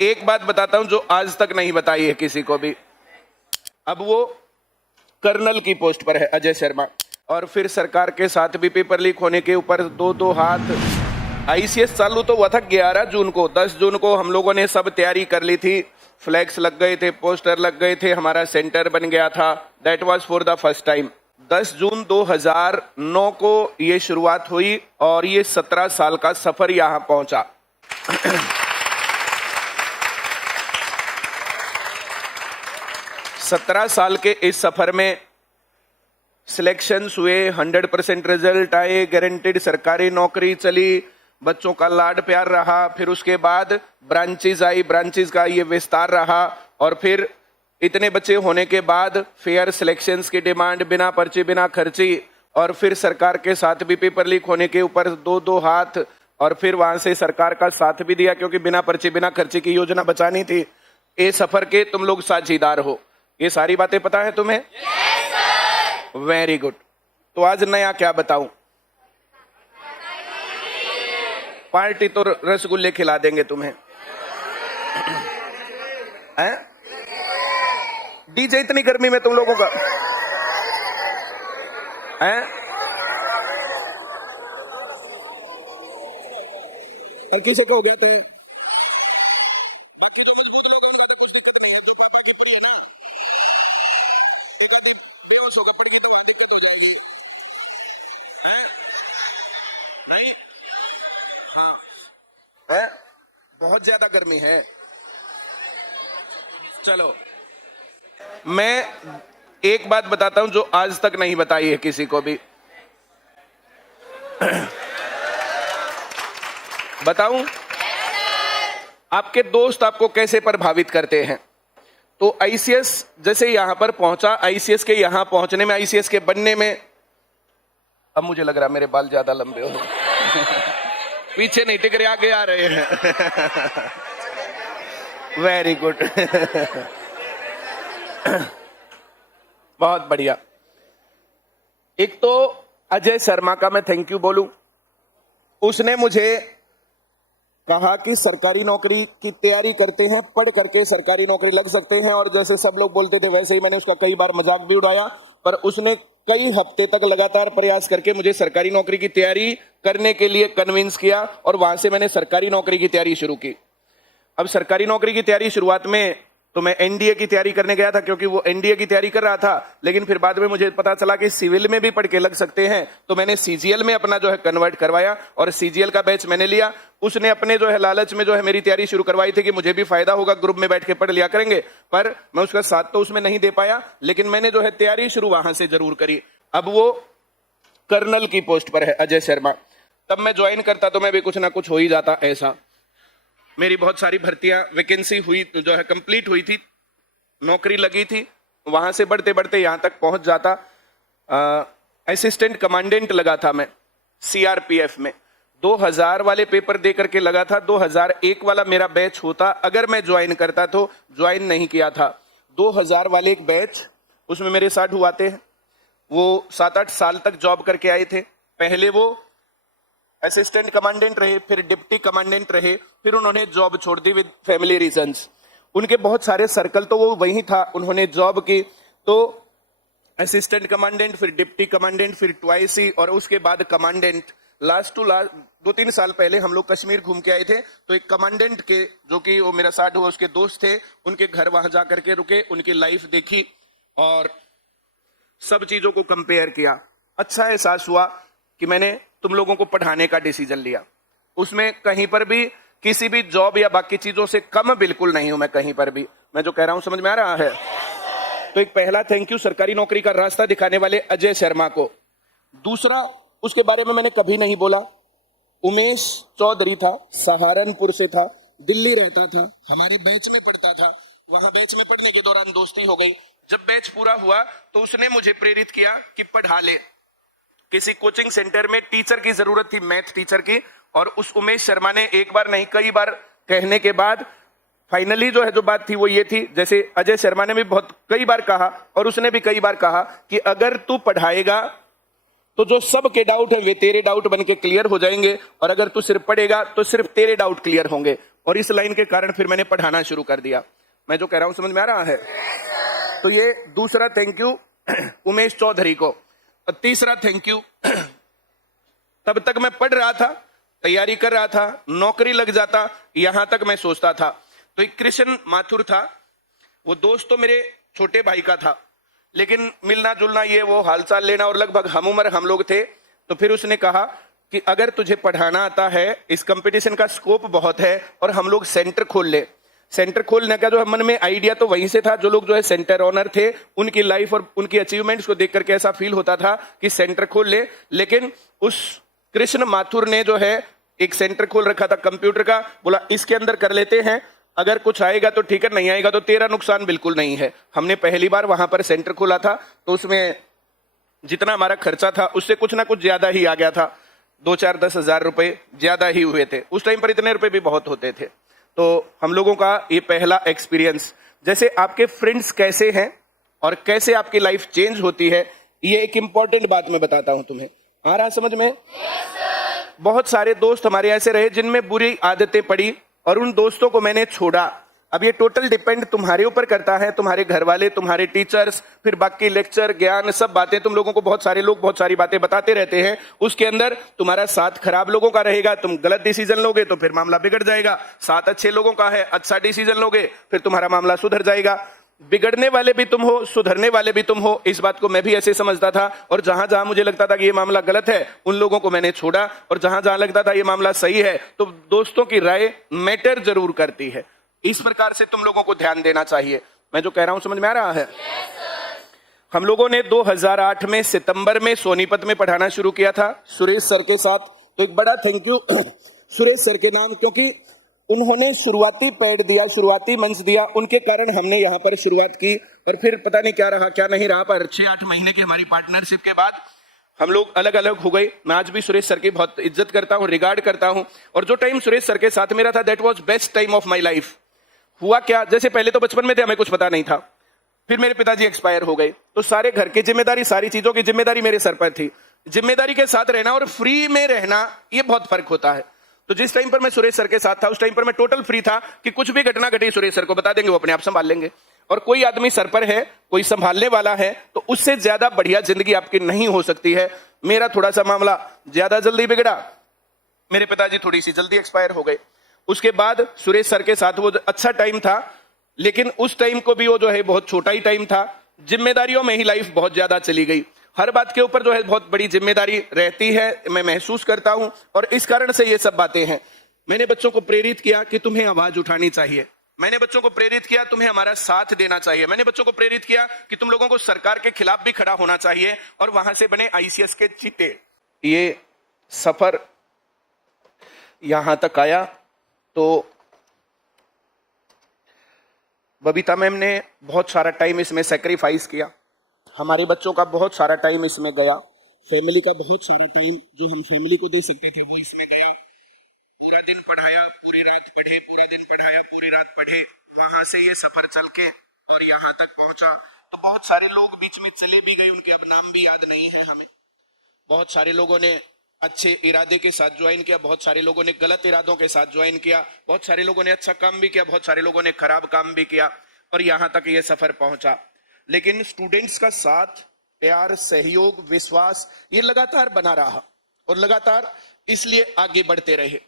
एक बात बताता हूं जो आज तक नहीं बताई है किसी को भी। अब वो कर्नल की पोस्ट पर है अजय शर्मा, और फिर सरकार के साथ भी पेपर लीक होने के ऊपर दो दो हाथ। आईसीएस चालू तो हुआ था 11 जून को। 10 जून को हम लोगों ने सब तैयारी कर ली थी, फ्लैग्स लग गए थे, पोस्टर लग गए थे, हमारा सेंटर बन गया था। That was for the first time. 10 जून 2009 को ये शुरुआत हुई और ये 17 साल का सफर यहां पहुंचा। 17 साल के इस सफर में सिलेक्शंस हुए, 100% रिजल्ट आए, गारंटेड सरकारी नौकरी चली, बच्चों का लाड प्यार रहा। फिर उसके बाद ब्रांचेज आई, ब्रांचेज का ये विस्तार रहा, और फिर इतने बच्चे होने के बाद फेयर सिलेक्शंस की डिमांड, बिना पर्ची बिना खर्ची, और फिर सरकार के साथ भी पेपर लीक होने के ऊपर दो दो हाथ, और फिर वहां से सरकार का साथ भी दिया क्योंकि बिना पर्ची बिना खर्ची की योजना बचानी थी। ये सफर के तुम लोग साझीदार हो। ये सारी बातें पता है तुम्हें? Very good. तो आज नया क्या बताऊं? पार्टी तो रसगुल्ले खिला देंगे तुम्हें। डीजे इतनी गर्मी में तुम लोगों का हैं? किसे को हो गया तो बाकी तो मजबूत लोग होंगे तो कुछ दिक्कत नहीं है। जो पापा की पड़ी है ना, बेहोश होकर पड़ गई तो दिक्कत हो जाएगी। नहीं है, बहुत ज्यादा गर्मी है। चलो मैं एक बात बताता हूं जो आज तक नहीं बताई है किसी को भी। बताऊं? आपके दोस्त आपको कैसे प्रभावित करते हैं। तो आईसीएस जैसे यहां पर पहुंचा, आईसीएस के यहां पहुंचने में, आईसीएस के बनने में, अब मुझे लग रहा मेरे बाल ज्यादा लंबे हो पीछे नहीं टिक रहे, आगे आ रहे हैं। Very good. बहुत बढ़िया। एक तो अजय शर्मा का मैं थैंक यू बोलूं। उसने मुझे कहा कि सरकारी नौकरी की तैयारी करते हैं, पढ़ करके सरकारी नौकरी लग सकते हैं, और जैसे सब लोग बोलते थे वैसे ही मैंने उसका कई बार मजाक भी उड़ाया, पर उसने कई हफ्ते तक लगातार प्रयास करके मुझे सरकारी नौकरी की तैयारी करने के लिए कन्विंस किया, और वहां से मैंने सरकारी नौकरी की तैयारी शुरू की। अब सरकारी नौकरी की तैयारी शुरुआत में तो मैं एनडीए की तैयारी करने गया था क्योंकि वो एनडीए की तैयारी कर रहा था, लेकिन फिर बाद में मुझे पता चला कि सिविल में भी पढ़ के लग सकते हैं, तो मैंने सीजीएल में अपना जो है कन्वर्ट करवाया और सीजीएल का बैच मैंने लिया। उसने अपने जो है लालच में जो है मेरी तैयारी शुरू करवाई थी कि मुझे भी फायदा होगा, ग्रुप में बैठ के पढ़ लिया करेंगे, पर मैं उसका साथ तो उसमें नहीं दे पाया, लेकिन मैंने जो है तैयारी शुरू वहां से जरूर करी। अब वो कर्नल की पोस्ट पर है अजय शर्मा। तब मैं ज्वाइन करता तो मैं भी कुछ ना कुछ हो ही जाता। ऐसा मेरी बहुत सारी भर्तियां वैकेंसी हुई जो है कंप्लीट हुई थी, नौकरी लगी थी, वहां से बढ़ते बढ़ते यहां तक पहुंच जाता। असिस्टेंट कमांडेंट लगा था मैं सीआरपीएफ में। 2000 वाले पेपर दे करके लगा था। 2001 वाला मेरा बैच होता अगर मैं ज्वाइन करता, तो ज्वाइन नहीं किया था। 2000 वाले एक बैच, उसमें मेरे साथ हुआते हैं, वो 7-8 साल तक जॉब करके आए थे। पहले वो असिस्टेंट कमांडेंट रहे, फिर डिप्टी कमांडेंट रहे, फिर उन्होंने जॉब छोड़ दी विद फैमिली रीजंस। उनके बहुत सारे सर्कल तो वो वही था, उन्होंने जॉब की। तो असिस्टेंट कमांडेंट, फिर डिप्टी कमांडेंट, फिर ट्वाइसी, और उसके बाद कमांडेंट। लास्ट टू लास्ट 2-3 साल पहले हम लोग कश्मीर घूम के आए थे, तो एक कमांडेंट के जो कि वो मेरा साथ हुआ, उसके दोस्त थे, उनके घर वहां जा करके रुके, उनकी लाइफ देखी और सब चीजों को कंपेयर किया। अच्छा एहसास हुआ कि मैंने तुम लोगों को पढ़ाने का डिसीजन लिया। उसमें कहीं पर भी किसी भी जॉब या बाकी चीजों से कम बिल्कुल नहीं हूं मैं कहीं पर भी। मैं जो कह रहा हूं समझ में आ रहा है? तो एक पहला थैंक यू सरकारी नौकरी का रास्ता दिखाने वाले अजय शर्मा को। दूसरा, उसके बारे में मैंने कभी नहीं बोला, उमेश चौधरी था, सहारनपुर से था, दिल्ली रहता था, हमारे बैच में पढ़ता था। वहां बैच में पढ़ने के दौरान दोस्ती हो गई। जब बैच पूरा हुआ तो उसने मुझे प्रेरित किया कि पढ़ा ले। किसी कोचिंग सेंटर में टीचर की जरूरत थी, मैथ टीचर की, और उस उमेश शर्मा ने एक बार नहीं कई बार कहने के बाद फाइनली जो है जो बात थी वो ये थी, जैसे अजय शर्मा ने भी बहुत कई बार कहा और उसने भी कई बार कहा कि अगर तू पढ़ाएगा तो जो सबके डाउट है वे तेरे डाउट बन के क्लियर हो जाएंगे, और अगर तू सिर्फ पढ़ेगा तो सिर्फ तेरे डाउट क्लियर होंगे। और इस लाइन के कारण फिर मैंने पढ़ाना शुरू कर दिया। मैं जो कह रहा हूं समझ में आ रहा है? तो ये दूसरा थैंक यू उमेश चौधरी को। और तीसरा थैंक यू, तब तक मैं पढ़ रहा था, तैयारी कर रहा था, नौकरी लग जाता, यहां तक मैं सोचता था। तो एक कृष्ण माथुर था, वो दोस्त तो मेरे छोटे भाई का था, लेकिन मिलना जुलना ये वो हालचाल लेना और लगभग हम उम्र हम लोग थे। तो फिर उसने कहा कि अगर तुझे पढ़ाना आता है, इस कंपटीशन का स्कोप बहुत है और हम लोग सेंटर खोल ले। सेंटर खोलने का जो मन में आइडिया तो वहीं से था, जो लोग जो है सेंटर ऑनर थे, उनकी लाइफ और उनकी अचीवमेंट्स को देख करके ऐसा फील होता था कि सेंटर खोल ले। लेकिन उस कृष्ण माथुर ने जो है एक सेंटर खोल रखा था कंप्यूटर का, बोला इसके अंदर कर लेते हैं, अगर कुछ आएगा तो ठीक है, नहीं आएगा तो तेरा नुकसान बिल्कुल नहीं है। हमने पहली बार वहां पर सेंटर खोला था, तो उसमें जितना हमारा खर्चा था उससे कुछ ना कुछ ज्यादा ही आ गया था। 2-4-10 हजार रुपए ज्यादा ही हुए थे। उस टाइम पर इतने रुपए भी बहुत होते थे। तो हम लोगों का ये पहला एक्सपीरियंस। जैसे आपके फ्रेंड्स कैसे हैं और कैसे आपकी लाइफ चेंज होती है, ये एक इंपॉर्टेंट बात मैं बताता हूं तुम्हें। आ रहा समझ में? बहुत सारे दोस्त हमारे ऐसे रहे जिनमें बुरी आदतें पड़ी और उन दोस्तों को मैंने छोड़ा। अब ये टोटल डिपेंड तुम्हारे ऊपर करता है, तुम्हारे घर वाले, तुम्हारे टीचर्स, फिर बाकी लेक्चर, ज्ञान, सब बातें तुम लोगों को बहुत सारे लोग बहुत सारी बातें बताते रहते हैं। उसके अंदर तुम्हारा साथ खराब लोगों का रहेगा, तुम गलत डिसीजन लोगे तो फिर मामला बिगड़ जाएगा। साथ अच्छे लोगों का है, अच्छा डिसीजन लोगे फिर तुम्हारा मामला सुधर जाएगा। बिगड़ने वाले भी तुम हो, सुधरने वाले भी तुम हो, इस बात को मैं भी ऐसे समझता था। और जहां जहां मुझे लगता था कि ये मामला गलत है, उन लोगों को मैंने छोड़ा, और जहां जहां लगता था ये मामला सही है, तो दोस्तों की राय मैटर जरूर करती है। इस प्रकार से तुम लोगों को ध्यान देना चाहिए। मैं जो कह रहा हूं समझ में आ रहा है? हम लोगों ने 2008 में सितंबर में सोनीपत में पढ़ाना शुरू किया था सुरेश सर के साथ। तो एक बड़ा थैंक यू सुरेश सर के नाम, क्योंकि उन्होंने शुरुआती पैड दिया, शुरुआती मंच दिया, उनके कारण हमने यहाँ पर शुरुआत की। और फिर पता नहीं क्या रहा क्या नहीं रहा, पर 6-8 महीने की हमारी पार्टनरशिप के बाद हम लोग अलग अलग हो गए। मैं आज भी सुरेश सर की बहुत इज्जत करता हूँ, रिगार्ड करता हूँ। और जो टाइम सुरेश सर के साथ मेरा था, that was best time of my life. हुआ क्या, जैसे पहले तो बचपन में थे, हमें कुछ पता नहीं था, फिर मेरे पिताजी एक्सपायर हो गए, तो सारे घर की जिम्मेदारी, सारी चीजों की जिम्मेदारी मेरे सर पर थी। जिम्मेदारी के साथ रहना और फ्री में रहना, ये बहुत फर्क होता है। तो जिस टाइम पर मैं सुरेश सर के साथ था, उस टाइम पर मैं टोटल फ्री था कि कुछ भी घटना घटी सुरेश सर को बता देंगे, वो अपने आप संभाल लेंगे। और कोई आदमी सर पर है, कोई संभालने वाला है, तो उससे ज्यादा बढ़िया जिंदगी आपकी नहीं हो सकती है। मेरा थोड़ा सा मामला ज्यादा जल्दी बिगड़ा, मेरे पिताजी थोड़ी सी जल्दी एक्सपायर हो गए। उसके बाद सुरेश सर के साथ वो अच्छा टाइम था, लेकिन उस टाइम को भी वो जो है बहुत छोटा ही टाइम था। जिम्मेदारियों में ही लाइफ बहुत ज्यादा चली गई। हर बात के ऊपर जो है बहुत बड़ी जिम्मेदारी रहती है, मैं महसूस करता हूं, और इस कारण से ये सब बातें हैं। मैंने बच्चों को प्रेरित किया कि तुम्हें आवाज उठानी चाहिए। मैंने बच्चों को प्रेरित किया तुम्हें हमारा साथ देना चाहिए। मैंने बच्चों को प्रेरित किया कि तुम लोगों को सरकार के खिलाफ भी खड़ा होना चाहिए, और वहां से बने आईसीएस के चीते। ये सफर यहां तक आया तो बबीता मैम ने बहुत सारा टाइम इसमें सेक्रीफाइस किया, हमारे बच्चों का बहुत सारा टाइम इसमें गया, फैमिली का बहुत सारा टाइम जो हम फैमिली को दे सकते थे वो इसमें गया। पूरा दिन पढ़ाया, पूरी रात पढ़े, पूरा दिन पढ़ाया, पूरी रात पढ़े। वहां से ये सफर चल के और यहाँ तक पहुंचा। तो बहुत सारे लोग बीच में चले भी गए, उनके अब नाम भी याद नहीं है हमें। बहुत सारे लोगों ने अच्छे इरादे के साथ ज्वाइन किया, बहुत सारे लोगों ने गलत इरादों के साथ ज्वाइन किया, बहुत सारे लोगों ने अच्छा काम भी किया, बहुत सारे लोगों ने खराब काम भी किया, और यहां तक ये सफर पहुंचा। लेकिन स्टूडेंट्स का साथ, प्यार, सहयोग, विश्वास ये लगातार बना रहा, और लगातार इसलिए आगे बढ़ते रहे।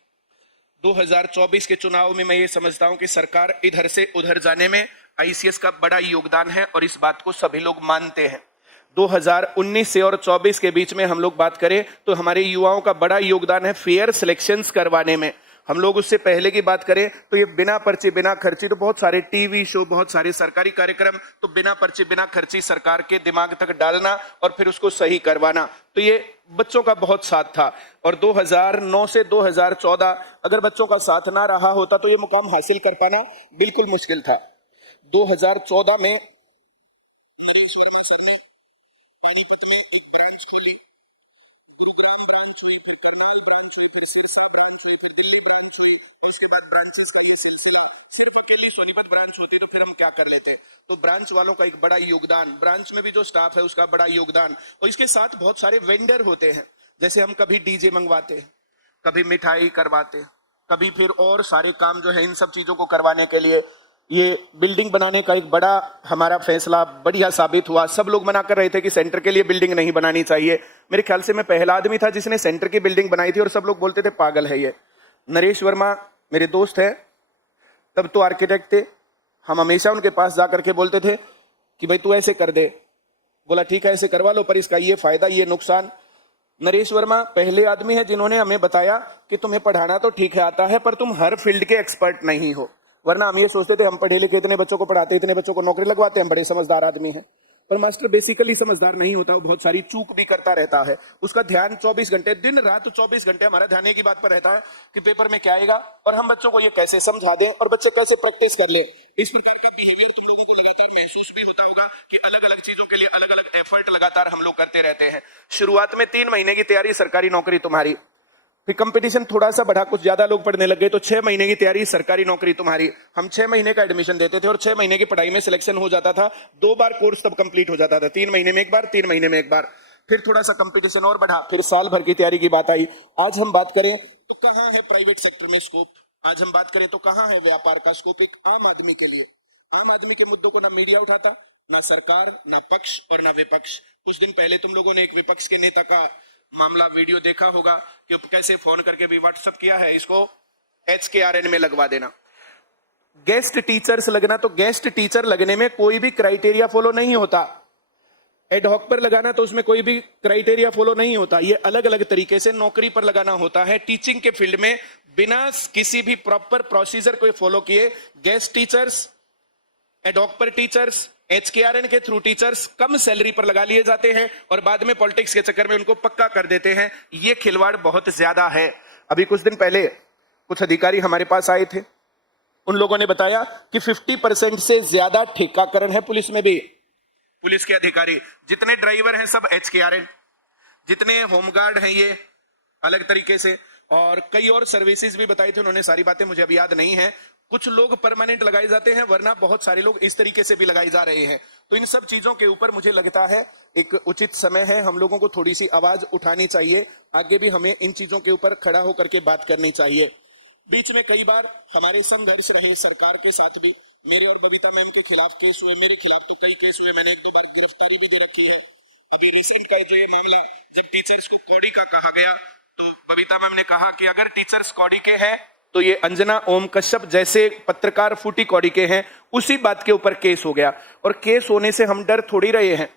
2024 के चुनाव में मैं ये समझता हूं कि सरकार इधर से उधर जाने में आईसीएस का बड़ा योगदान है, और इस बात को सभी लोग मानते हैं। 2019 से और 24 के बीच में हम लोग बात करें तो हमारे युवाओं का बड़ा योगदान है फेयर सिलेक्शंस करवाने में। हम लोग उससे पहले की बात करें तो ये बिना पर्ची बिना खर्ची, तो बहुत सारे टीवी शो, बहुत सारे सरकारी कार्यक्रम, तो बिना पर्ची बिना खर्ची सरकार के दिमाग तक डालना और फिर उसको सही करवाना, तो ये बच्चों का बहुत साथ था। और 2009 से 2014 अगर बच्चों का साथ ना रहा होता तो ये मुकाम हासिल कर पाना बिल्कुल मुश्किल था। 2014 में ब्रांच होते तो फिर हम क्या कर लेते। तो ब्रांच वालों का एक बड़ा योगदान, ब्रांच में भी जो स्टाफ है उसका बड़ा योगदान, और इसके साथ बहुत सारे वेंडर होते हैं। जैसे हम कभी डीजे मंगवाते, कभी मिठाई करवाते, कभी फिर और सारे काम जो है इन सब चीजों को करवाने के लिए ये बिल्डिंग बनाने का एक बड़ा हमारा फैसला बढ़िया साबित हुआ। सब लोग मना कर रहे थे कि सेंटर के लिए बिल्डिंग नहीं बनानी चाहिए। मेरे ख्याल से मैं पहला आदमी था जिसने सेंटर की बिल्डिंग बनाई थी और सब लोग बोलते थे पागल है ये। नरेश वर्मा मेरे दोस्त है, तब तो आर्किटेक्ट थे। हम हमेशा उनके पास जा करके बोलते थे कि भाई तू ऐसे कर दे। बोला ठीक है ऐसे करवा लो, पर इसका ये फायदा ये नुकसान। नरेश वर्मा पहले आदमी है जिन्होंने हमें बताया कि तुम्हें पढ़ाना तो ठीक है आता है, पर तुम हर फील्ड के एक्सपर्ट नहीं हो। वरना हम ये सोचते थे हम पढ़े लिखे इतने बच्चों को पढ़ाते, इतने बच्चों को नौकरी लगवाते, हम बड़े समझदार आदमी हैं। पर मास्टर बेसिकली समझदार नहीं होता, वो बहुत सारी चूक भी करता रहता है। उसका ध्यान 24 घंटे दिन रात 24 घंटे हमारा ध्यान एक ही बात पर रहता है कि पेपर में क्या आएगा और हम बच्चों को ये कैसे समझा दें और बच्चे कैसे प्रैक्टिस कर ले। इस प्रकार का बिहेवियर तुम लोगों को लगातार महसूस भी होता होगा कि अलग अलग चीजों के लिए अलग अलग एफर्ट लगातार हम लोग करते रहते हैं। शुरुआत में 3 महीने की तैयारी, सरकारी नौकरी तुम्हारी। फिर कंपटीशन थोड़ा सा बढ़ा, कुछ ज्यादा लोग पढ़ने लग गए तो 6 महीने की तैयारी, सरकारी नौकरी तुम्हारी। हम 6 महीने का एडमिशन देते थे और 6 महीने की पढ़ाई में सिलेक्शन हो जाता था। 2 बार कोर्स तब कंप्लीट हो जाता था, 3 महीने में एक बार, 3 महीने में एक बार। फिर थोड़ा सा कंपटीशन और बढ़ा, फिर साल भर की तैयारी की बात आई। आज हम बात करें तो कहां है प्राइवेट सेक्टर में स्कोप, आज हम बात करें तो कहां है व्यापार का स्कोप एक आम आदमी के लिए। आम आदमी के मुद्दों को ना मीडिया उठाता, ना सरकार, ना पक्ष और ना विपक्ष। कुछ दिन पहले तुम लोगों ने एक विपक्ष के नेता का मामला वीडियो देखा होगा कि कैसे फोन करके भी व्हाट्सएप किया है इसको HKRN में लगवा देना। गेस्ट टीचर्स लगना, तो गेस्ट टीचर लगने में कोई भी क्राइटेरिया फॉलो नहीं होता। एडहॉक पर लगाना तो उसमें कोई भी क्राइटेरिया फॉलो नहीं होता। ये अलग अलग तरीके से नौकरी पर लगाना होता है। टीचिंग के फील्ड में बिना किसी भी प्रॉपर प्रोसीजर को फॉलो किए गेस्ट टीचर्स, एडहॉक पर टीचर्स, HKRN के थ्रू टीचर्स कम सैलरी पर लगा लिए जाते हैं और बाद में पॉलिटिक्स के चक्कर में उनको पक्का कर देते हैं। ये खिलवाड़ बहुत ज्यादा है। अभी कुछ दिन पहले कुछ अधिकारी हमारे पास आए थे, उन लोगों ने बताया कि 50% से ज्यादा ठेकाकरण है पुलिस में भी। पुलिस के अधिकारी, जितने ड्राइवर हैं सब HKRN, जितने होमगार्ड हैं ये अलग तरीके से, और कई और सर्विसेज भी बताई थी उन्होंने। सारी बातें मुझे अभी याद नहीं है। कुछ लोग परमानेंट लगाए जाते हैं, वरना बहुत सारे लोग इस तरीके से भी लगाए जा रहे हैं। तो इन सब चीजों के ऊपर मुझे लगता है एक उचित समय है, हम लोगों को थोड़ी सी आवाज उठानी चाहिए। आगे भी हमें इन चीजों के ऊपर खड़ा होकर के बात करनी चाहिए। बीच में कई बार हमारे संघर्ष रहे सरकार के साथ भी। मेरे और बबीता मैम के खिलाफ केस हुए, मेरे खिलाफ तो कई केस हुए, मैंने 1-2 बार गिरफ्तारी भी दे रखी है। अभी रिसेंट का जो ये मामला, जब टीचर्स को कौड़ी का कहा गया तो बबीता मैम ने कहा कि अगर टीचर्स कौड़ी के हैं तो ये अंजना ओम कश्यप जैसे पत्रकार फूटी कौड़ी के हैं। उसी बात के ऊपर केस हो गया, और केस होने से हम डर थोड़ी रहे हैं।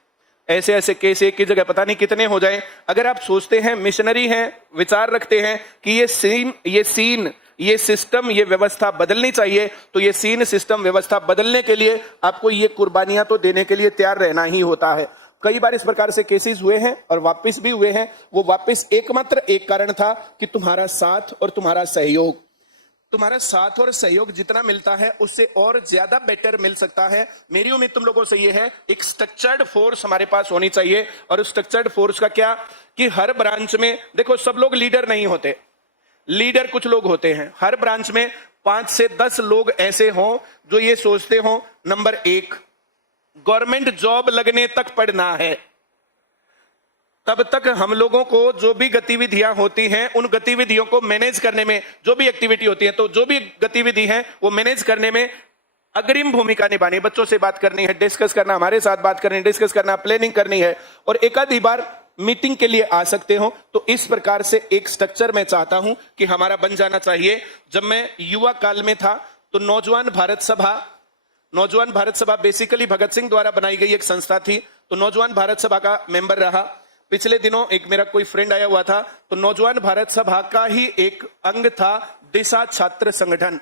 ऐसे ऐसे केस एक की जगह पता नहीं कितने हो जाएं। अगर आप सोचते हैं, मिशनरी हैं, विचार रखते हैं कि ये सिस्टम, ये व्यवस्था बदलनी चाहिए, तो ये सीन सिस्टम व्यवस्था बदलने के लिए आपको ये कुर्बानियां तो देने के लिए तैयार रहना ही होता है। कई बार इस प्रकार से केसेस हुए हैं और वापस भी हुए हैं। वो वापस एकमात्र एक कारण था कि तुम्हारा साथ और तुम्हारा सहयोग। तुम्हारा साथ और सहयोग जितना मिलता है उससे और ज्यादा बेटर मिल सकता है। मेरी उम्मीद तुम लोगों से ये है, एक स्ट्रक्चर्ड फोर्स हमारे पास होनी चाहिए। और स्ट्रक्चर्ड फोर्स का क्या कि हर ब्रांच में, देखो सब लोग लीडर नहीं होते, लीडर कुछ लोग होते हैं। हर ब्रांच में 5 से 10 लोग ऐसे हों जो ये सोचते हों, नंबर 1 गवर्नमेंट जॉब लगने तक पढ़ना है। तब तक हम लोगों को जो भी गतिविधियां होती हैं, उन गतिविधियों को मैनेज करने में, जो भी एक्टिविटी होती है, तो जो भी गतिविधि है वो मैनेज करने में अग्रिम भूमिका निभानी। बच्चों से बात करनी है, डिस्कस करना, हमारे साथ बात करनी, डिस्कस करना, प्लानिंग करनी है, और एक आधी बार मीटिंग के लिए आ सकते हो। तो इस प्रकार से एक स्ट्रक्चर मैं चाहता हूं कि हमारा बन जाना चाहिए। जब मैं युवा काल में था तो नौजवान भारत सभा बेसिकली भगत सिंह द्वारा बनाई गई एक संस्था थी। तो नौजवान भारत सभा का मेंबर रहा। पिछले दिनों एक मेरा कोई फ्रेंड आया हुआ था, तो नौजवान भारत सभा का ही एक अंग था दिशा छात्र संगठन,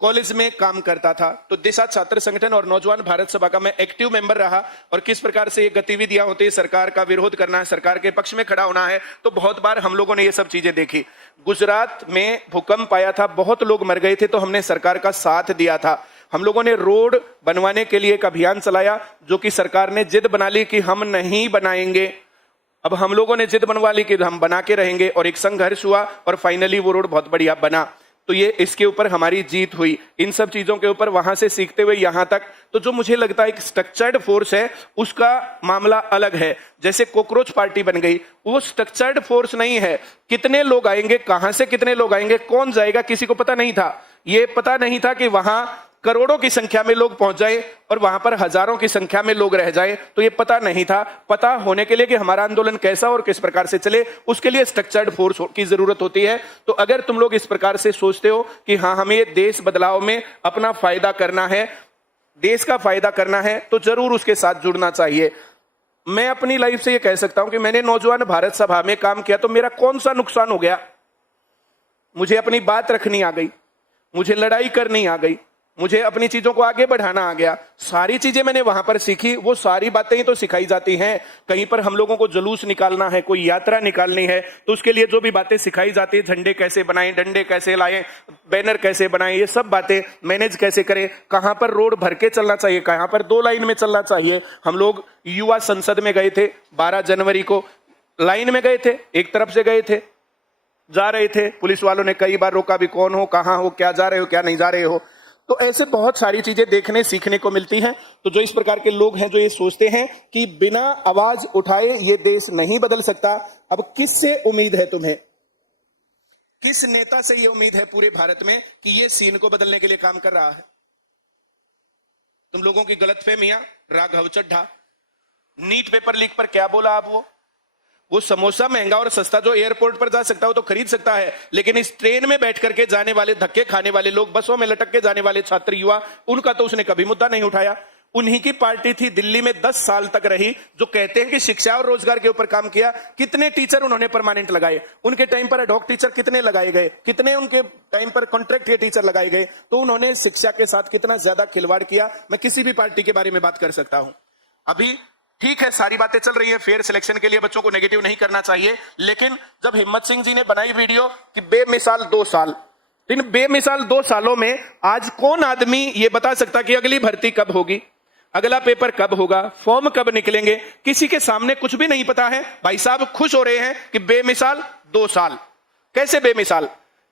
कॉलेज में काम करता था। तो दिशा छात्र संगठन और नौजवान भारत सभा का मैं एक्टिव मेंबर रहा। और किस प्रकार से ये गतिविधियां होती है, सरकार का विरोध करना है, सरकार के पक्ष में खड़ा होना है, तो बहुत बार हम लोगों ने ये सब चीजें देखी। गुजरात में भूकंप आया था, बहुत लोग मर गए थे, तो हमने सरकार का साथ दिया था। हम लोगों ने रोड बनवाने के लिए एक अभियान चलाया, जो कि सरकार ने जिद बना ली कि हम नहीं बनाएंगे। अब हम लोगों ने जिद बनवा ली कि हम बना के रहेंगे, और एक संघर्ष हुआ और फाइनली वो रोड बहुत बढ़िया बना। तो ये इसके ऊपर हमारी जीत हुई। इन सब चीजों के ऊपर वहां से सीखते हुए यहां तक, तो जो मुझे लगता है एक स्ट्रक्चर्ड फोर्स है, उसका मामला अलग है। जैसे कॉकरोच पार्टी बन गई, वो स्ट्रक्चर्ड फोर्स नहीं है। कितने लोग आएंगे, कहां से कितने लोग आएंगे, कौन जाएगा, किसी को पता नहीं था। ये पता नहीं था कि वहां करोड़ों की संख्या में लोग पहुंच जाए और वहां पर हजारों की संख्या में लोग रह जाए, तो ये पता नहीं था। पता होने के लिए कि हमारा आंदोलन कैसा और किस प्रकार से चले, उसके लिए स्ट्रक्चर्ड फोर्स की जरूरत होती है। तो अगर तुम लोग इस प्रकार से सोचते हो कि हाँ, हमें देश बदलाव में अपना फायदा करना है, देश का फायदा करना है, तो जरूर उसके साथ जुड़ना चाहिए। मैं अपनी लाइफ से ये कह सकता हूं कि मैंने नौजवान भारत सभा में काम किया, तो मेरा कौन सा नुकसान हो गया? मुझे अपनी बात रखनी आ गई, मुझे लड़ाई करनी आ गई, मुझे अपनी चीजों को आगे बढ़ाना आ गया। सारी चीजें मैंने वहां पर सीखी। वो सारी बातें ही तो सिखाई जाती हैं। कहीं पर हम लोगों को जुलूस निकालना है, कोई यात्रा निकालनी है, तो उसके लिए जो भी बातें सिखाई जाती है, झंडे कैसे बनाएं, डंडे कैसे लाएं, बैनर कैसे बनाएं, ये सब बातें मैनेज कैसे करें, कहां पर रोड भर के चलना चाहिए, कहां पर 2 लाइन में चलना चाहिए। हम लोग युवा संसद में गए थे 12 जनवरी को, लाइन में गए थे, एक तरफ से गए थे, जा रहे थे, पुलिस वालों ने कई बार रोका भी, कौन हो, कहां हो, क्या जा रहे हो, क्या नहीं जा रहे हो। तो ऐसे बहुत सारी चीजें देखने सीखने को मिलती हैं। तो जो इस प्रकार के लोग हैं जो ये सोचते हैं कि बिना आवाज उठाए ये देश नहीं बदल सकता, अब किससे उम्मीद है तुम्हें? किस नेता से ये उम्मीद है पूरे भारत में कि ये सीन को बदलने के लिए काम कर रहा है? तुम लोगों की गलतफहमियां, Raghav Chadha NEET paper leak पर क्या बोला? आप वो समोसा महंगा और सस्ता जो एयरपोर्ट पर जा सकता है वो तो खरीद सकता है, लेकिन इस ट्रेन में बैठ करके जाने वाले, धक्के खाने वाले लोग, बसों में लटक के जाने वाले छात्र युवा, उनका तो उसने कभी मुद्दा नहीं उठाया। उन्हीं की पार्टी थी, दिल्ली में 10 साल तक रही, जो कहते हैं कि शिक्षा और रोजगार के ऊपर काम किया। कितने टीचर उन्होंने परमानेंट लगाए? उनके टाइम पर एडहॉक टीचर कितने लगाए गए? कितने उनके टाइम पर कॉन्ट्रैक्ट के टीचर लगाए गए? तो उन्होंने शिक्षा के साथ कितना ज्यादा खिलवाड़ किया, मैं किसी भी पार्टी के बारे में बात कर सकता हूं। अभी ठीक है, सारी बातें चल रही है, फेयर सिलेक्शन के लिए बच्चों को नेगेटिव नहीं करना चाहिए, लेकिन जब हिम्मत सिंह जी ने बनाई वीडियो कि बेमिसाल 2 साल, इन बेमिसाल 2 सालों में आज कौन आदमी ये बता सकता कि अगली भर्ती कब होगी, अगला पेपर कब होगा, फॉर्म कब निकलेंगे? किसी के सामने कुछ भी नहीं पता है। भाई साहब खुश हो रहे हैं कि बेमिसाल 2 साल। कैसे बेमिसाल?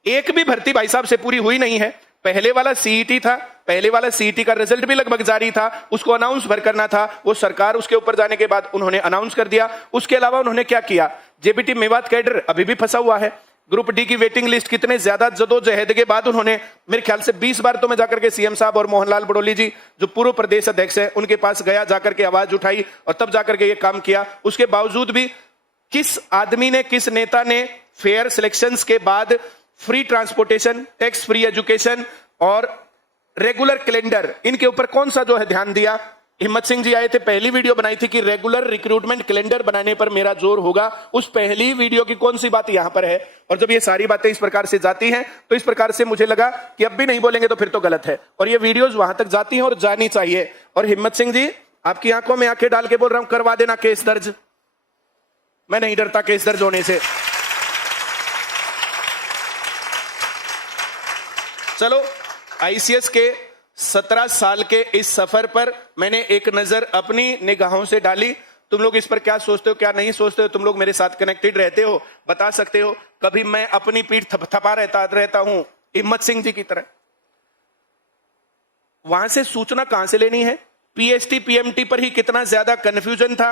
एक भी भर्ती भाई साहब से पूरी हुई नहीं है। पहले वाला सीईटी था, पहले वाला सीईटी का रिजल्ट भी लगभग जारी था, उसको अनाउंस भर करना था, वो सरकार उसके ऊपर जाने के बाद उन्होंने अनाउंस कर दिया। उसके अलावा उन्होंने क्या किया? जेबीटी मेवात कैडर अभी भी फंसा हुआ है। ग्रुप डी की वेटिंग लिस्ट कितने ज्यादा जदोजहद के बाद उन्होंने, मेरे ख्याल से 20 बार तो मैं जाकर के सीएम साहब और मोहनलाल बड़ोली जी जो पूर्व प्रदेश अध्यक्ष है उनके पास गया, जाकर के आवाज उठाई और तब जाकर के ये काम किया। उसके बावजूद भी किस आदमी ने, किस नेता ने फेयर सिलेक्शंस के बाद free transportation, tax free education और रेगुलर कैलेंडर, इनके ऊपर कौन सा जो है ध्यान दिया? हिम्मत सिंह जी आए थे, पहली वीडियो बनाई थी कि रेगुलर रिक्रूटमेंट कैलेंडर बनाने पर मेरा जोर होगा। उस पहली वीडियो की कौन सी बात यहां पर है? और जब ये सारी बातें इस प्रकार से जाती हैं तो इस प्रकार से मुझे लगा कि अब भी नहीं बोलेंगे तो फिर तो गलत है, और ये वीडियोस वहां तक जाती हैं और जानी चाहिए। और हिम्मत सिंह जी, आपकी आंखों में आंखें डाल के बोल रहा हूं, करवा देना केस दर्ज। मैं नहीं डरता केस दर्ज होने से। चलो, आईसीएस के 17 साल के इस सफर पर मैंने एक नजर अपनी निगाहों से डाली। तुम लोग इस पर क्या सोचते हो, क्या नहीं सोचते हो? तुम लोग मेरे साथ कनेक्टेड रहते हो, बता सकते हो। कभी मैं अपनी पीठ थपथपा रहता हूं हिम्मत सिंह जी की तरह। वहां से सूचना कहां से लेनी है? पीएसटी पीएमटी पर ही कितना ज्यादा कंफ्यूजन था।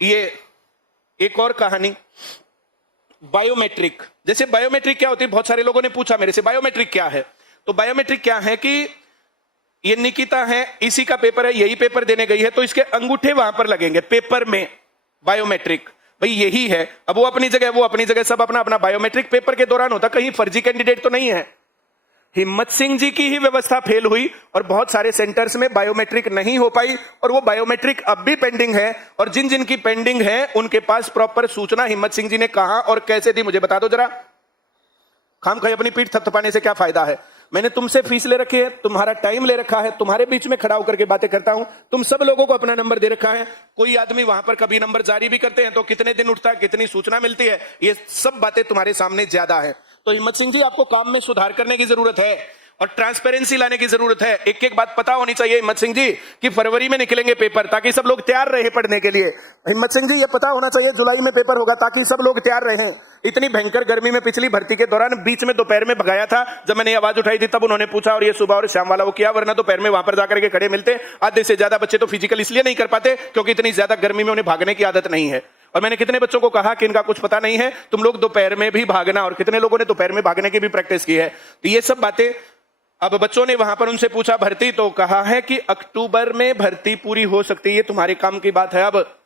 ये एक और कहानी, बायोमेट्रिक। जैसे बायोमेट्रिक क्या होती है? बहुत सारे लोगों ने पूछा मेरे से बायोमेट्रिक क्या है। तो बायोमेट्रिक क्या है कि ये निकिता है, इसी का पेपर है, यही पेपर देने गई है, तो इसके अंगूठे वहां पर लगेंगे पेपर में। बायोमेट्रिक भाई यही है। अब वो अपनी जगह, वो अपनी जगह, सब अपना अपना। बायोमेट्रिक पेपर के दौरान होता, कहीं फर्जी कैंडिडेट तो नहीं है। हिम्मत सिंह जी की ही व्यवस्था फेल हुई और बहुत सारे सेंटर्स में बायोमेट्रिक नहीं हो पाई, और वो बायोमेट्रिक अब भी पेंडिंग है। और जिन जिन की पेंडिंग है उनके पास प्रॉपर सूचना हिम्मत सिंह जी ने कहां और कैसे दी, मुझे बता दो जरा। खामखाई अपनी पीठ थपथपाने से क्या फायदा है? मैंने तुमसे फीस ले रखी है, तुम्हारा टाइम ले रखा है, तुम्हारे बीच में खड़ा होकर के बातें करता हूं, तुम सब लोगों को अपना नंबर दे रखा है। कोई आदमी वहां पर कभी नंबर जारी भी करते हैं तो कितने दिन उठता है, कितनी सूचना मिलती है, ये सब बातें तुम्हारे सामने ज्यादा है। तो हिम्मत सिंह जी, आपको काम में सुधार करने की जरूरत है और ट्रांसपेरेंसी लाने की जरूरत है। एक एक बात पता होनी चाहिए हिम्मत सिंह जी कि फरवरी में निकलेंगे पेपर, ताकि सब लोग तैयार रहे पढ़ने के लिए। हिम्मत सिंह जी, ये पता होना चाहिए जुलाई में पेपर होगा, ताकि सब लोग तैयार रहे। इतनी भयंकर गर्मी में पिछली भर्ती के दौरान बीच में दोपहर में भगाया था, जब मैंने आवाज उठाई थी तब उन्होंने पूछा और ये सुबह और शाम वाला वो किया, वरना दोपहर में वहां पर जाकर के खड़े मिलते। आधे से ज्यादा बच्चे तो फिजिकल इसलिए नहीं कर पाते क्योंकि इतनी ज्यादा गर्मी में उन्हें भागने की आदत नहीं है। और मैंने कितने बच्चों को कहा कि इनका कुछ पता नहीं है, तुम लोग दोपहर में भी भागना, और कितने लोगों ने दोपहर में भागने की भी प्रैक्टिस की है। तो ये सब बातें अब बच्चों ने वहां पर उनसे पूछा भर्ती, तो कहा है कि अक्टूबर में भर्ती पूरी हो सकती है, ये तुम्हारे काम की बात है। अब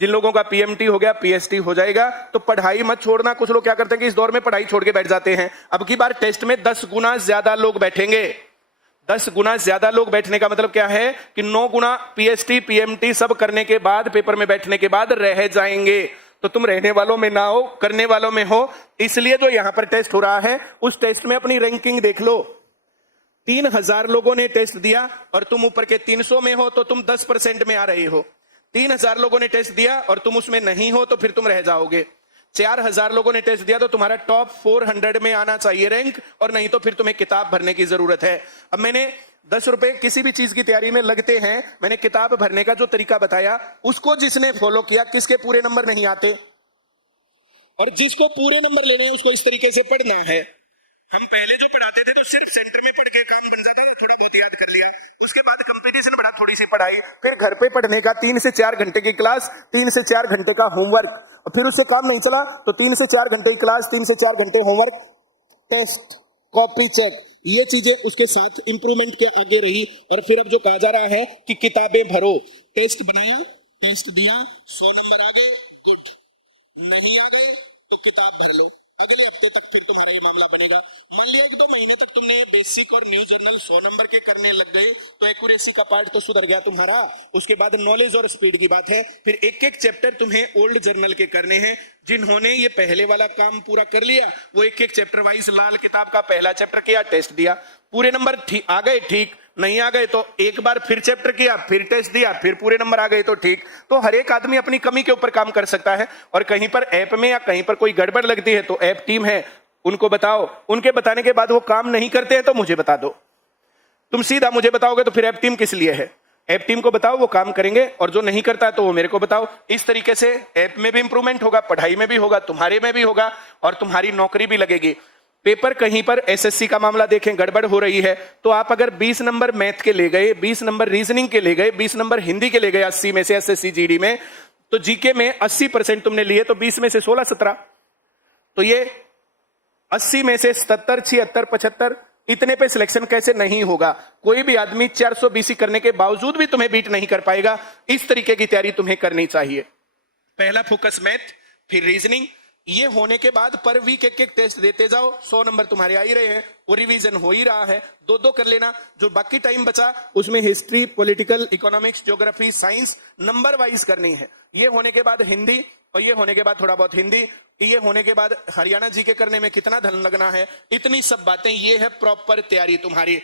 जिन लोगों का पीएमटी हो गया, पीएसटी हो जाएगा, तो पढ़ाई मत छोड़ना। कुछ लोग क्या करते हैं कि इस दौर में पढ़ाई छोड़ के बैठ जाते हैं। अब की बार टेस्ट में 10 गुना ज्यादा लोग बैठेंगे। 10 गुना ज्यादा लोग बैठने का मतलब क्या है कि 9 गुना पीएसटी पीएमटी सब करने के बाद, पेपर में बैठने के बाद रह जाएंगे। तो तुम रहने वालों में ना हो, करने वालों में हो। इसलिए जो यहां पर टेस्ट हो रहा है उस टेस्ट में अपनी रैंकिंग देख लो। 3000 लोगों ने टेस्ट दिया और तुम ऊपर के 300 में हो, तो तुम 10% में आ रहे हो। 3000 लोगों ने टेस्ट दिया और तुम उसमें नहीं हो, तो फिर तुम रह जाओगे। 4000 लोगों ने टेस्ट दिया तो तुम्हारा टॉप 400 में आना चाहिए रैंक, और नहीं तो फिर तुम्हें किताब भरने की जरूरत है। अब मैंने 10 रुपए किसी भी चीज की तैयारी में लगते हैं, मैंने किताब भरने का जो तरीका बताया उसको जिसने फॉलो किया, किसके पूरे नंबर नहीं आते, और जिसको पूरे नंबर लेने हैं उसको इस तरीके से पढ़ना है। हम पहले जो पढ़ाते थे तो सिर्फ सेंटर में पढ़ के काम बन जाता था, थोड़ा बहुत याद कर लिया, उसके बाद कंपटीशन बढ़ा, थोड़ी सी पढ़ाई, फिर घर पे पढ़ने का 3 से 4 घंटे की क्लास, 3 से 4 घंटे का होमवर्क, और फिर उससे काम नहीं चला तो 3 से 4 घंटे की क्लास, 3 से 4 घंटे होमवर्क, टेस्ट, कॉपी चेक, ये चीजें उसके साथ इंप्रूवमेंट के आगे रही। और फिर अब जो कहा जा रहा है कि किताबें भरो, टेस्ट बनाया, टेस्ट दिया, 100 नंबर आ गए, गुड, नहीं आ गए तो किताब भर लो। अगले हफ्ते तक फिर तुम्हारा ये मामला बनेगा। मान लिया 1-2 महीने तक तुमने बेसिक और न्यू जर्नल 100 नंबर के करने लग गए, तो एक्यूरेसी का पार्ट तो सुधर गया तुम्हारा। उसके बाद नॉलेज और स्पीड की बात है। फिर एक-एक चैप्टर तुम्हें ओल्ड जर्नल के करने हैं। जिन्होंने ये पहले वाला काम पूरा कर लिया वो एक-एक चैप्टर वाइज लाल किताब का पहला चैप्टर किया, टेस्ट दिया, पूरे नंबर आ गए, ठीक, नहीं आ गए तो एक बार फिर चैप्टर किया, फिर टेस्ट दिया, फिर पूरे नंबर आ गए तो ठीक। तो हर एक आदमी अपनी कमी के ऊपर काम कर सकता है। और कहीं पर ऐप में या कहीं पर कोई गड़बड़ लगती है तो ऐप टीम है, उनको बताओ, उनके बताने के बाद वो काम नहीं करते हैं तो मुझे बता दो। तुम सीधा मुझे बताओगे तो फिर ऐप टीम किस लिए है? ऐप टीम को बताओ, वो काम करेंगे, और जो नहीं करता है तो वो मेरे को बताओ। इस तरीके से ऐप में भी इंप्रूवमेंट होगा, पढ़ाई में भी होगा, तुम्हारे में भी होगा, और तुम्हारी नौकरी भी लगेगी। पेपर कहीं पर एसएससी का मामला देखें, गड़बड़ हो रही है, तो आप अगर 20 नंबर मैथ के ले गए, 20 नंबर रीजनिंग के ले गए, 20 नंबर हिंदी के ले गए 80 में से एसएससी जीडी में, तो जीके में 80% तुमने लिए, तो 20 में से 16-17, तो ये 80 में से 77, 76, 75, इतने पे सिलेक्शन कैसे नहीं होगा? कोई भी आदमी 420 करने के बावजूद भी तुम्हें बीट नहीं कर पाएगा। इस तरीके की तैयारी तुम्हें करनी चाहिए। पहला फोकस मैथ, फिर रीजनिंग। ये होने के बाद पर वीक एक-एक टेस्ट देते जाओ, 100 नंबर तुम्हारे आ ही रहे हैं, वो रिवीजन हो ही रहा है, 2-2 कर लेना। जो बाकी टाइम बचा उसमें history, political, economics, geography, science number wise करनी है। ये होने के बाद हिंदी, और ये होने के बाद थोड़ा बहुत हिंदी, ये होने के बाद हरियाणा जीके करने में कितना धन लगना है, इतनी सब बातें, ये है प्रॉपर तैयारी तुम्हारी।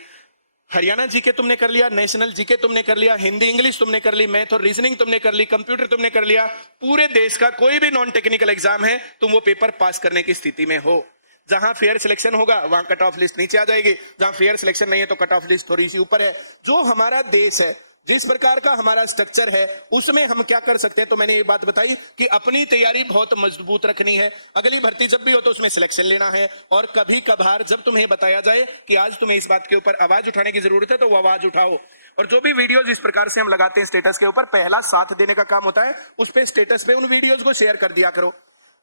हरियाणा जीके तुमने कर लिया, नेशनल जीके तुमने कर लिया, हिंदी इंग्लिश तुमने कर ली, मैथ और रीजनिंग तुमने कर ली, कंप्यूटर तुमने कर लिया। पूरे देश का कोई भी नॉन टेक्निकल एग्जाम है, तुम वो पेपर पास करने की स्थिति में हो। जहां फेयर सिलेक्शन होगा वहां कट ऑफ लिस्ट नीचे आ जाएगी, जहां फेयर सिलेक्शन नहीं है तो कट ऑफ लिस्ट थोड़ी सी ऊपर है। जो हमारा देश है, जिस प्रकार का हमारा स्ट्रक्चर है, उसमें हम क्या कर सकते हैं, तो मैंने ये बात बताई कि अपनी तैयारी बहुत मजबूत रखनी है। अगली भर्ती जब भी हो तो उसमें सिलेक्शन लेना है, और कभी कभार जब तुम्हें बताया जाए कि आज तुम्हें इस बात के ऊपर आवाज उठाने की जरूरत है तो वो आवाज उठाओ। और जो भी वीडियोस इस प्रकार से हम लगाते हैं स्टेटस के ऊपर, पहला साथ देने का काम होता है, उस पे स्टेटस पे उन वीडियोस को शेयर कर दिया करो।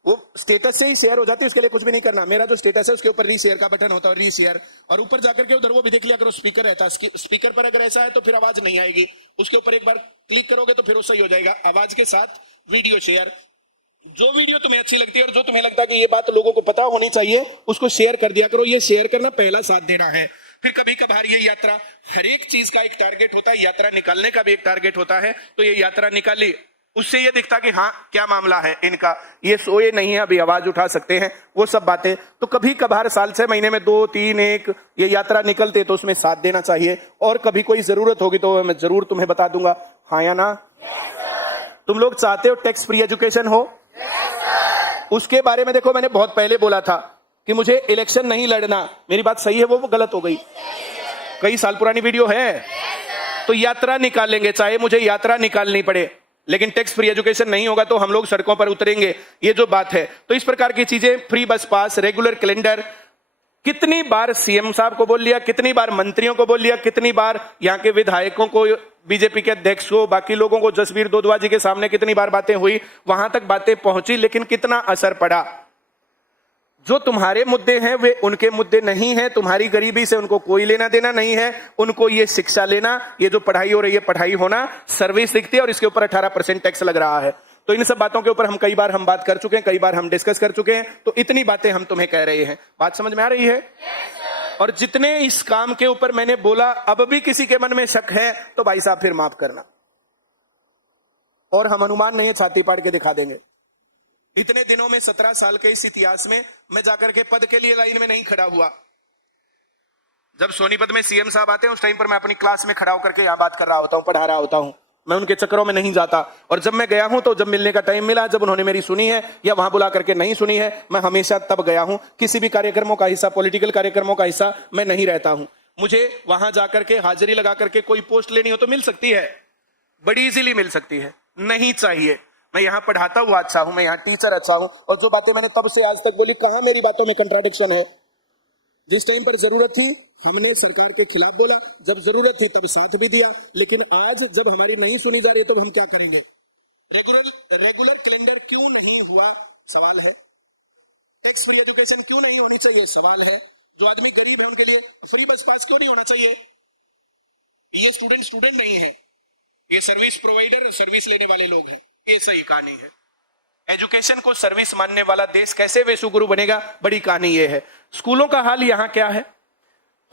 वो स्टेटस से ही शेयर हो जाती है, उसके लिए कुछ भी नहीं करना। मेरा जो स्टेटस है उसके ऊपर रीशेयर का बटन होता है, रीशेयर, और ऊपर जाकर के उधर वो भी देख लिया करो, स्पीकर रहता है, स्पीकर पर अगर ऐसा है तो फिर आवाज नहीं आएगी, उसके ऊपर एक बार क्लिक करोगे तो फिर वो सही हो जाएगा। आवाज के साथ वीडियो शेयर, जो वीडियो तुम्हें अच्छी लगती है और जो तुम्हें लगता है कि ये बात लोगों को पता होनी चाहिए, उसको शेयर कर दिया करो। ये शेयर करना पहला साथ देना है। फिर कभी कभार ये यात्रा, हर एक चीज का एक टारगेट होता है, यात्रा निकालने का भी एक टारगेट होता है, तो ये यात्रा निकाली, उससे ये दिखता कि हाँ क्या मामला है इनका, ये सोए नहीं है, अभी आवाज उठा सकते हैं, वो सब बातें। तो कभी कभार साल 6 महीने में 2, 3, 1 ये यात्रा निकलते तो उसमें साथ देना चाहिए। और कभी कोई जरूरत होगी तो मैं जरूर तुम्हें बता दूंगा, हाँ या ना? तुम लोग चाहते हो टैक्स फ्री एजुकेशन हो? उसके बारे में देखो, मैंने बहुत पहले बोला था कि मुझे इलेक्शन नहीं लड़ना। मेरी बात सही है वो गलत हो गई? कई साल पुरानी वीडियो है। तो यात्रा निकालेंगे, चाहे मुझे यात्रा निकालनी पड़े। लेकिन टैक्स फ्री एजुकेशन नहीं होगा तो हम लोग सड़कों पर उतरेंगे, ये जो बात है। तो इस प्रकार की चीजें, फ्री बस पास, रेगुलर कैलेंडर, कितनी बार सीएम साहब को बोल लिया, कितनी बार मंत्रियों को बोल लिया, कितनी बार यहाँ के विधायकों को, बीजेपी के अध्यक्ष को, बाकी लोगों को, जसवीर दोदवा जी के सामने कितनी बार बातें हुई, वहां तक बातें पहुंची, लेकिन कितना असर पड़ा? जो तुम्हारे मुद्दे हैं वे उनके मुद्दे नहीं है, तुम्हारी गरीबी से उनको कोई लेना देना नहीं है, उनको ये शिक्षा लेना, ये जो पढ़ाई हो रही है पढ़ाई होना, सर्विस दिखती है और इसके ऊपर 18% टैक्स लग रहा है। तो इन सब बातों के ऊपर हम कई बार हम बात कर चुके हैं, कई बार हम डिस्कस कर चुके हैं, तो इतनी बातें हम तुम्हें कह रहे हैं। बात समझ में आ रही है? और जितने इस काम के ऊपर मैंने बोला, अब भी किसी के मन में शक है तो भाई साहब फिर माफ करना, और हम अनुमान नहीं है, छाती पाड़ के दिखा देंगे। इतने दिनों में 17 साल के इस इतिहास में मैं जाकर के पद के लिए लाइन में नहीं खड़ा हुआ। जब सोनीपत में सीएम साहब आते हैं उस टाइम पर मैं अपनी क्लास में खड़ा होकर के यहां बात कर रहा होता हूं, पढ़ा रहा होता हूं, मैं उनके चक्करों में नहीं जाता। और जब मैं गया हूं तो जब मिलने का टाइम मिला, जब उन्होंने मेरी सुनी है या वहां बुला करके नहीं सुनी है, मैं हमेशा तब गया हूं। किसी भी कार्यक्रमों का हिस्सा, पॉलिटिकल कार्यक्रमों का हिस्सा मैं नहीं रहता हूं। मुझे वहां जाकर के हाजिरी लगा करके कोई पोस्ट लेनी हो तो मिल सकती है, बड़ी इजीली मिल सकती है, नहीं चाहिए। मैं यहां पढ़ाता हुआ अच्छा हूं, मैं यहां टीचर अच्छा हूं, और जो बातें मैंने तब से आज तक बोली, कहां मेरी बातों में कंट्राडिक्शन है? जिस टाइम पर जरूरत थी हमने सरकार के खिलाफ बोला, जब जरूरत थी तब साथ भी दिया, लेकिन आज जब हमारी नहीं सुनी जा रही है तो हम क्या करेंगे? रेगुलर कैलेंडर क्यों नहीं हुआ? सवाल है। टैक्स फ्री एजुकेशन क्यों नहीं होनी चाहिए? सवाल है। जो आदमी गरीब है उनके लिए फ्री बस पास क्यों नहीं होना चाहिए? ये स्टूडेंट नहीं है, ये सर्विस प्रोवाइडर, सर्विस लेने वाले लोग हैं। ये सही कहानी है। एजुकेशन को सर्विस मानने वाला देश कैसे वे सुगुरु बनेगा? बड़ी कहानी ये है। स्कूलों का हाल यहां क्या है,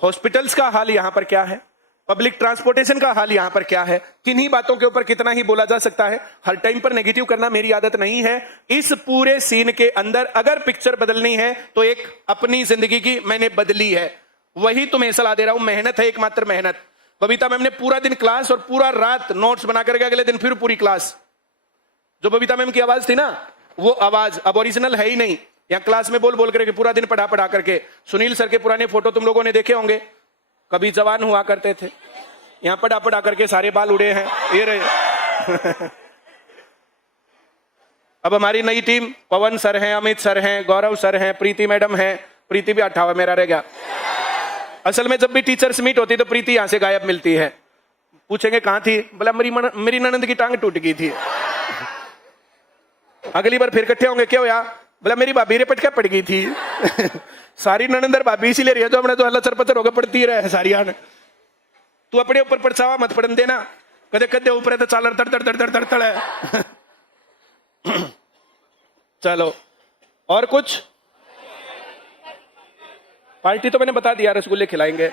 हॉस्पिटल्स का हाल यहां पर क्या है, पब्लिक ट्रांसपोर्टेशन का हाल यहां पर क्या है, किन्हीं बातों के ऊपर कितना ही बोला जा सकता है। हर टाइम पर नेगेटिव करना मेरी आदत नहीं है। इस पूरे सीन के अंदर अगर पिक्चर बदलनी है तो एक अपनी जिंदगी की मैंने बदली है, वही तुम्हें सलाह दे रहा हूं। मेहनत है, एकमात्र मेहनत। बबीता मैम ने पूरा दिन क्लास और पूरा रात नोट्स बना करके अगले दिन फिर पूरी क्लास। जो बबीता मैम की आवाज थी ना, वो आवाज अब ओरिजिनल है ही नहीं। यहां क्लास में बोल बोल करके पूरा दिन पढ़ा करके। सुनील सर के पुराने फोटो तुम लोगों ने देखे होंगे, कभी जवान हुआ करते थे, यहां पढ़ा करके सारे बाल उड़े हैं, ये रहे। अब हमारी नई टीम, पवन सर हैं, अमित सर हैं, गौरव सर हैं, प्रीति मैडम हैं। प्रीति भी 58 मेरा रह गया। असल में जब भी टीचर्स मीट होती तो प्रीति यहां से गायब मिलती है। पूछेंगे कहां थी, बोला मेरी ननंद की टांग टूट गई थी। अगली बार फिर इकट्ठे होंगे, क्या होया? बोला मेरी भाभी रे पटका पड़ गई थी। सारी ननंदर भाभी इसीलिए रही है, तो हमने तो हल्ला चरपचर होकर पड़ती रहे सारी आन। तू अपने ऊपर परछावा मत पड़न देना, कदे कदे ऊपर तो चाल तड़ है। चलो और कुछ? पार्टी तो मैंने बता दिया, रसगुल्ले खिलाएंगे।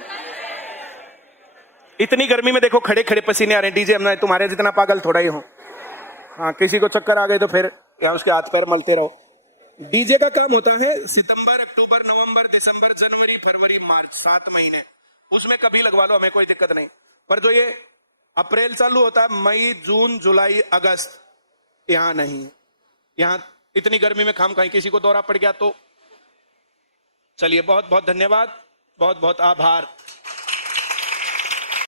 इतनी गर्मी में देखो खड़े खड़े पसीने आ रहे हैं। डीजे हमने तुम्हारे जितना पागल थोड़ा ही हो। हाँ, किसी को चक्कर आ गए तो फिर या उसके हाथ पैर मलते रहो। डीजे का काम होता है सितंबर, अक्टूबर, नवंबर, दिसंबर, जनवरी, फरवरी, मार्च, 7 महीने। उसमें कभी लगवा लो, हमें कोई दिक्कत नहीं। पर जो ये अप्रैल चालू होता है, मई, जून, जुलाई, अगस्त, यहां नहीं। यहां इतनी गर्मी में खाम कहीं किसी को दौरा पड़ गया तो। चलिए, बहुत बहुत धन्यवाद, बहुत बहुत आभार।